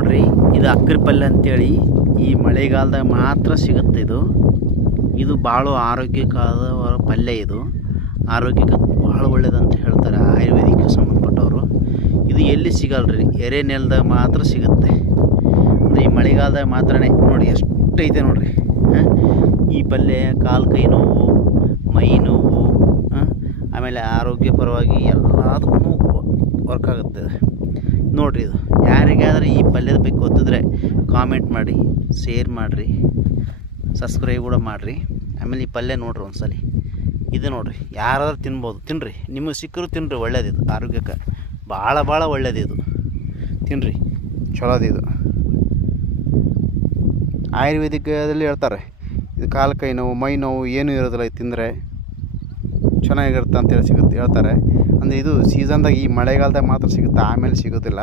ನೋಡ್ರಿ, ಇದು ಅಕ್ಕರ ಪಲ್ಯ ಅಂತೇಳಿ ಈ ಮಳೆಗಾಲದಾಗ ಮಾತ್ರ ಸಿಗುತ್ತೆ. ಇದು ಭಾಳ ಆರೋಗ್ಯಕರ ಪಲ್ಯ. ಇದು ಆರೋಗ್ಯಕ್ಕೆ ಭಾಳ ಒಳ್ಳೇದಂತ ಹೇಳ್ತಾರೆ ಆಯುರ್ವೇದಿಕ್ ಸಂಬಂಧಪಟ್ಟವರು. ಇದು ಎಲ್ಲಿ ಸಿಗಲ್ರಿ, ಎರೆ ನೆಲದಾಗ ಮಾತ್ರ ಸಿಗುತ್ತೆ. ಅಂದರೆ ಈ ಮಳೆಗಾಲದಾಗ ಮಾತ್ರನೇ. ನೋಡಿ ಎಷ್ಟೈತೆ ನೋಡ್ರಿ. ಈ ಪಲ್ಯ ಕಾಲು ಕೈ ನೋವು, ಮೈ ನೋವು, ಆಮೇಲೆ ಆರೋಗ್ಯಪರವಾಗಿ ಎಲ್ಲದಕ್ಕೂ ವರ್ಕ್ ಆಗುತ್ತೆ ನೋಡಿರಿ. ಇದು ಯಾರಿಗಾದ್ರೆ ಈ ಪಲ್ಯದ ಬಗ್ಗೆ ಗೊತ್ತಿದ್ರೆ ಕಾಮೆಂಟ್ ಮಾಡಿ, ಶೇರ್ ಮಾಡಿರಿ, ಸಬ್ಸ್ಕ್ರೈಬ್ ಕೂಡ ಮಾಡಿರಿ. ಆಮೇಲೆ ಈ ಪಲ್ಯ ನೋಡ್ರಿ ಒಂದ್ಸಲ. ಇದು ನೋಡಿರಿ, ಯಾರಾದ್ರೂ ತಿನ್ಬೋದು. ತಿನ್ನಿರಿ, ನಿಮಗೆ ಸಿಕ್ಕರೂ ತಿನ್ನಿರಿ. ಒಳ್ಳೇದಿದು, ಆರೋಗ್ಯಕ್ಕೆ ಭಾಳ ಒಳ್ಳೇದಿದು. ತಿನ್ನಿರಿ, ಚಲೋದಿದು. ಆಯುರ್ವೇದಿಕದಲ್ಲಿ ಹೇಳ್ತಾರೆ ಇದು ಕಾಲು ಕೈ ನೋವು, ಮೈ ನೋವು ಏನೂ ಇರೋದಿಲ್ಲ ಇದು ತಿಂದರೆ ಚೆನ್ನಾಗಿರುತ್ತೆ ಅಂತೇಳಿ ಹೇಳ್ತಾರೆ. ಅಂದರೆ ಇದು ಸೀಸನ್ದಾಗ ಈ ಮಳೆಗಾಲದಾಗ ಮಾತ್ರ ಸಿಗುತ್ತೆ, ಆಮೇಲೆ ಸಿಗೋದಿಲ್ಲ.